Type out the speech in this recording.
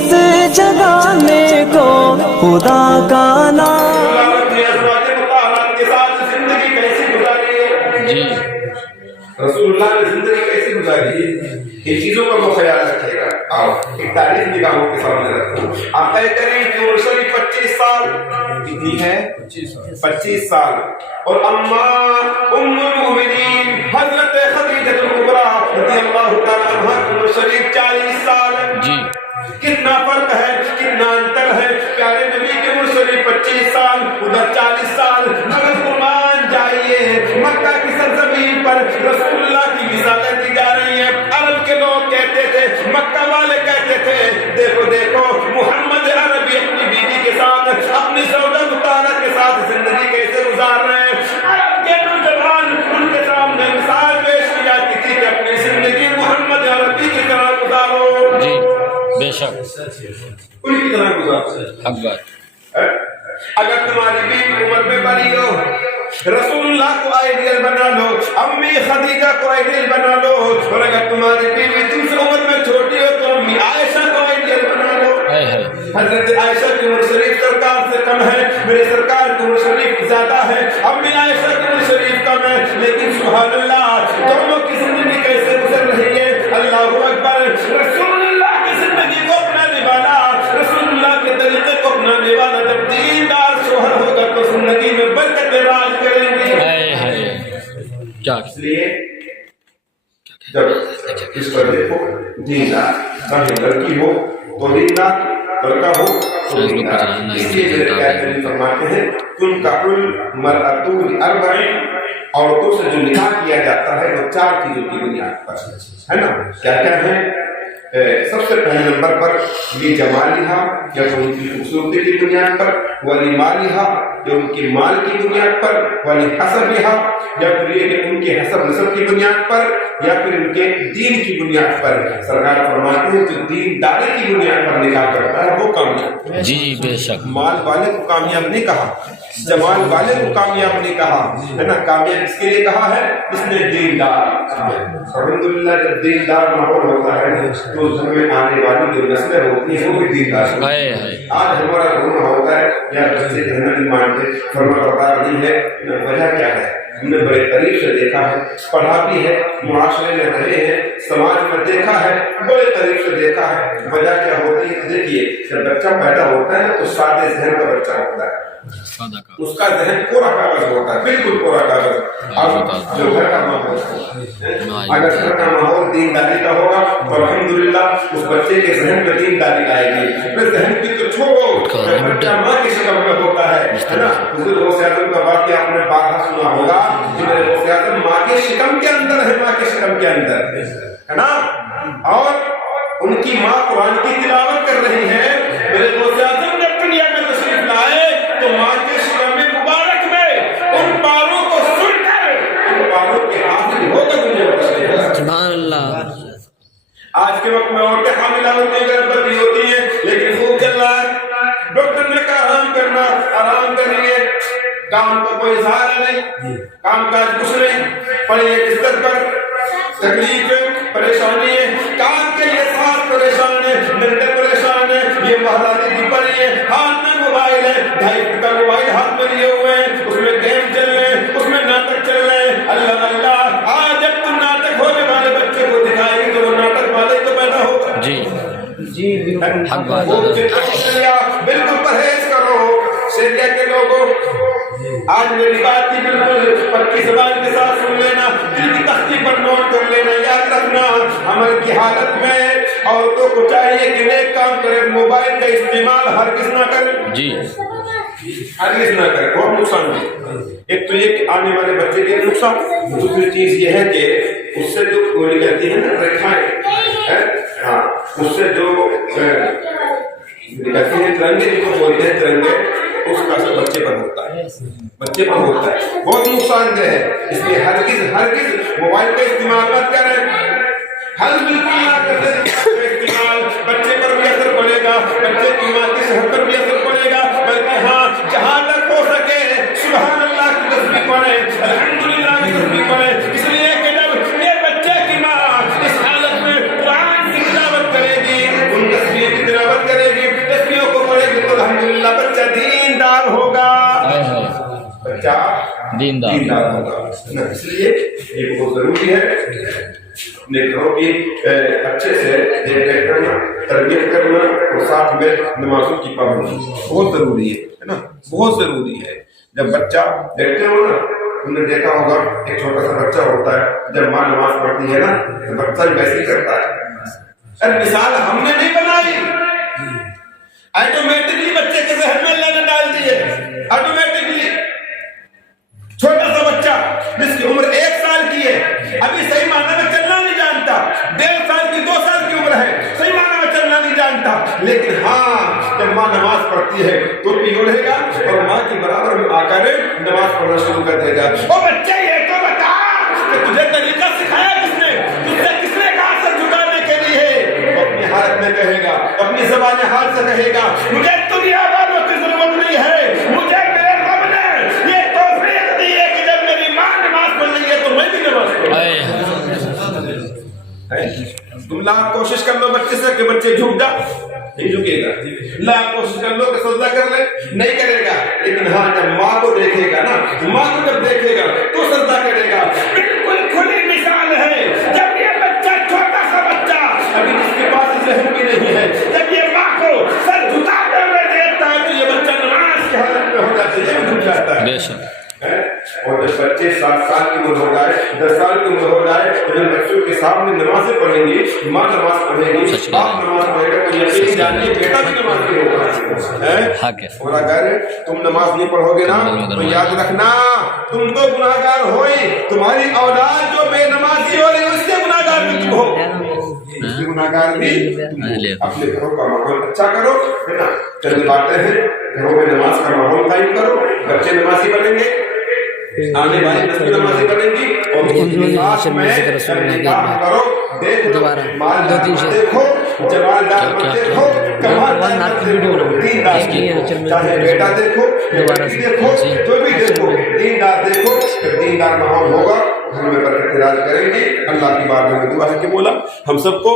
बस जगाने को खुदा का नाम। रसूलुल्लाह ने जिंदगी कैसे गुजारी, इन चीजों का वो ख्याल रखेगा। आओ एक तारीफ निगाहों के सामने रखो। आका करीम की उम्र शरीफ 25 साल कितनी है? 25 साल। और अम्मा उम्मुल मोमिनीन हजरत खदीजतुल कुबरा रज़ियल्लाहु तआला अन्हा की उम्र शरीफ 40 साल जी। कितना फर्क है, कितना अंतर है। प्यारे नबी की उम्र शरीफ 25 साल, उधर 40 साल। मगर कुर्बान जाइए, मक्का की सरजमीन पर रसूलुल्लाह की मिसालें दी जा रही हैं। अरब के लोग कहते थे, मक्का वाले कहते थे, देखो देखो मोहम्मद अरबी अपनी बीवी के साथ, अपनी सौदा मुतारा के साथ जिंदगी कैसे गुजार रहे हैं। अरब के नौजवान उनके सामने मिसाल पेश की जाती थी कि अपनी जिंदगी मोहम्मद अरबी की तरह गुजारो जी, बेशक उनकी तरह गुजारो। अगर तुम्हारी बीवी उम्र में बड़ी हो, रसूलुल्लाह को आइडियल बना लो, अम्मी खदीजा को आइडियल बना लो। और अगर तुम्हारी बीवी तुमसे उम्र में छोटी हो तो अम्मी आयशा को आइडियल बना लो। हजरत आयशा की उम्र शरीफ सरकार से कम है, मेरे सरकार की उम्र शरीफ ज्यादा है। अम्मी आयशा की उम्र शरीफ कम है, लेकिन सुभान अल्लाह दोनों की जिंदगी कैसे गुजर रही है। अल्लाहु अकबर। रसूलुल्लाह की जिंदगी को अपनाने वाला, रसूलुल्लाह के तरीके को अपनाने वाला जब दीनदार शोहर होगा तो जिंदगी में बरकत राज करेंगे। क्या इसलिए जब इस पर देखो दीनदार, चाहे लड़की हो तो दीनदार, लड़का हो तो दीनदार। इसलिए मेरे कहते फरमाते हैं तुम काकुल मरअतुल अर्बईन, औरतों से जो निकाह किया जाता है वो 4 चीजों की बुनियाद पर है ना। क्या क्या है? सबसे पहले नंबर पर ये जमालिहा या तो उनकी खूबसूरती की बुनियाद पर, वली मालिहा या उनकी माल की बुनियाद पर, वली हसबिहा या फिर ये कि उनके हसब नसब की बुनियाद पर, या फिर उनके दीन की बुनियाद पर। सरकार फरमाते हैं जो दीनदारी की बुनियाद पर निकाह करता है वो कामयाब जी जी बेशक। माल वाले को कामयाब नहीं कहा, जमाल वाले को कामयाब नहीं कहा, है ना। कामयाब इसके लिए कहा है इसने दीनदार। अल्हम्दुलिल्लाह जब दीनदार माहौल होता है तो घर में आने वाली जो नस्लें होती हैं वो भी दीनदार होती हैं। आज हमारा गुनाह होता है यार बच्चे कहना नहीं मानते, फरमाबरदार नहीं है, वजह क्या है? हमने बड़े करीब से देखा है, पढ़ा भी है, मुआशरे में रहे हैं, समाज में देखा है, बड़े करीब से देखा है। वजह क्या होती है? देखिए जब बच्चा पैदा होता है तो सादे जहन का बच्चा होता है, उसका जहन कोरा कागज होता है, बिल्कुल कोरा कागज। अब जो घर का माहौल अगर घर का माहौल दीनदारी का होगा तो अल्हम्दुलिल्लाह उस बच्चे के जहन में दीनदारी आएगी। फिर जहन की तो छोड़ो, बच्चा माँ की शक्ल में होता है ना। हुजूर गौसे आज़म का वाक़या आपने बारहा सुना होगा कि मेरे गौसे आज़म माँ के शिकम के अंदर है, माँ के शिकम के अंदर है ना। और उनकी माँ कुरान की तिलावत कर रही है, मेरे गौसे आज़म जब दुनिया में तशरीफ लाए तो माँ के शिकम मुबारक में उन बालों को सुनकर उन बालों के हासिल होकर दुनिया में तशरीफ लाए। सुभान अल्लाह। आज के वक्त में औरतें हामिला होती हैं, गर्भवती होती हैं, लेकिन खूब चल रहा है। डॉक्टर ने कहा आराम करना, आराम करिए, काम का कोई सहारा नहीं, काम काज कुछ नहीं, पड़े बिस्तर पर, तकलीफ है, परेशानी है, काम के लिए साथ परेशान है, नंदे परेशान है, ये महारानी की पड़ी है, हाथ में मोबाइल है, 2.5 का मोबाइल हाथ में लिए हुए हैं, उसमें गेम चल रहे हैं, उसमें नाटक चल रहे हैं। अल्लाह अल्लाह, आज जब तुम नाटक होने वाले बच्चे को दिखाएगी तो वो नाटक वाले तो पैदा होगा जी जी बिल्कुल परहेज करो शरिया के लोगों। आज मेरी बात की बिल्कुल पक्की ज़बान के साथ सुन लेना, दिल की तख्ती पर नोट कर लेना, याद रखना अमल की हालत में औरतों को चाहिए कि नेक काम करे, मोबाइल का इस्तेमाल हरगिज़ ना करें जी, हरगिज़ ना करें, बहुत नुकसान है। एक तो ये कि आने वाले बच्चे के नुकसान, दूसरी चीज ये है कि उससे जो गोली कहती है ना रेखाएं, हाँ उससे जो कहती है तिरंगे जिसको बोलते हैं तिरंगे, उसका असर बच्चे पर होता है, बच्चे पर होता है, बहुत नुकसानदेह है। इसलिए हरगिज़ मोबाइल का इस्तेमाल मत करें, हर बिल्कुल ना करें इस्तेमाल, बच्चे पर भी असर पड़ेगा, बच्चे की माँ की सेहत पर भी असर पड़ेगा। बल्कि हाँ जहाँ तक हो सके सुभान अल्लाह की तस्बीह पढ़े, अल्हम्दुलिल्लाह की तस्बीह पढ़े, इसलिए कि जब ये बच्चे की माँ इस हालत में कुरान की तिलावत करेगी, उन तस्बीह की तिलावत دیندار ہوگا نا. اس لیے یہ بہت ضروری ہے اپنے گھروں کی اچھے سے دیکھ ریکھ کرنا، تربیت کرنا، اور ساتھ میں نمازوں کی پابندی بہت ضروری ہے نا، بہت ضروری ہے. جب بچہ دیکھتے ہو نا، تم نے دیکھا ہوگا ایک چھوٹا سا بچہ ہوتا ہے، جب ماں نماز پڑھتی ہے نا تو بچہ ویسے ہی کرتا ہے. ارے مثال ہم نے نہیں بنائی، آٹومیٹکلی بچے کے ذہن میں اللہ نے ڈال دی ہے. آٹومیٹکلی چھوٹا سا بچہ جس کی عمر 1 سال کی ہے، ابھی صحیح معنی میں چلنا نہیں جانتا، 1.5 سال کی 2 سال کی عمر ہے، صحیح معنی میں چلنا نہیں جانتا، لیکن ہاں جب ماں نماز پڑھتی ہے تو پیو رہے گا اور ماں کی برابر میں آ کر نماز پڑھنا شروع کر دے گا. او بچہ یہ تو بتا کہ تجھے طریقہ سکھایا کس نے، تجھے کس نے کہا سر جھکانے کے لیے؟ وہ اپنی حالت میں کہے گا، اپنی زبان حال سے کہے گا، مجھے دنیا والوں کی ضرورت نہیں ہے، مجھے میرے رب نے یہ توفیق دی ہے کہ جب میری ماں نماز پڑھ رہی ہے تو میں بھی نماز پڑھوں. تم لاکھ کوشش کر لو بچے سے کہ بچے جھک جا، نہیں جھکے گا. لاکھ کوشش کر لو کہ سجدہ کر لے، نہیں کرے گا. لیکن ہاں جب ماں کو دیکھے گا نا، ماں کو جب دیکھے گا تو سجدہ کرے گا. بالکل کھلی مثال ہے. جب یہ بچہ چھوٹا سا بچہ ابھی جس کے پاس ذہن بھی نہیں ہے، جب یہ ماں کو سر جھکاتے ہوئے دیکھتا ہے تو یہ بچہ نماز کی حالت میں ہو جاتا ہے، یہ بھی جھک جاتا ہے. اور جب بچے 7 سال کی عمر ہو جائے، 10 سال کی عمر ہو جائے تو جب بچوں کے سامنے نمازیں پڑھیں گی، ماں نماز پڑھے گی، باپ نماز پڑھے گا، تو یقین جانیے بیٹا بھی نماز نہیں ہوگا. اور اگر تم نماز نہیں پڑھو گے نا تو یاد رکھنا تم تو گناہگار ہوئی، تمہاری اولاد جو بے نمازی ہو رہی ہے اس سے گناہگار بھی تم ہو، اس سے گناہگار بھی تم ہو. اپنے گھروں کا ماحول اچھا کرو ہے نا. چند باتیں ہیں، گھروں میں نماز کا ماحول قائم کرو، بچے نمازی بنیں گے، آنے والی نسل نمازی بنیں گی. اور نماز میں کام کرو، دیکھو مال دیکھو، جمالدار مت دیکھو، کمالدار مت دیکھو، دیندار دیکھو. چاہے بیٹا دیکھو دیکھو تو بھی دیکھو، دیندار دیکھو. جب دیندار ماحول ہوگا گھر میں برکت راج کریں گے. اللہ کی بارگاہ میں دعا ہے کہ مولا ہم سب کو